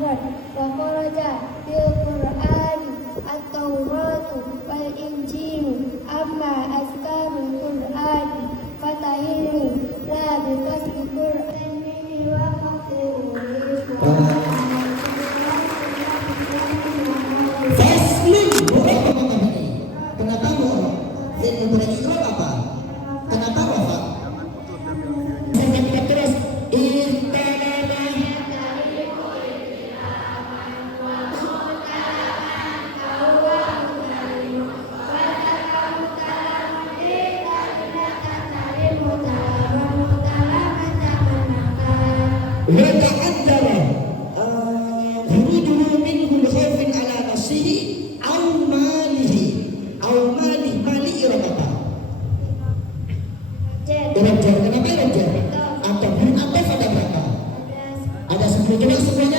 شهرا وخرج في القرآن التوراة والإنجيل أما أذكار القرآن فتهل لا بقصد القرآن وقت Faslun, boleh memahami ini. Kenapa boleh? Ilmu berilmu apa? Kenapa wafat? Sampai kita terus. وتقدر خروجه منه بخوف على نفسه أو ماله مالي إرادة Raja, kenapa Raja? Ada apa pada berapa? Ada 10 semuanya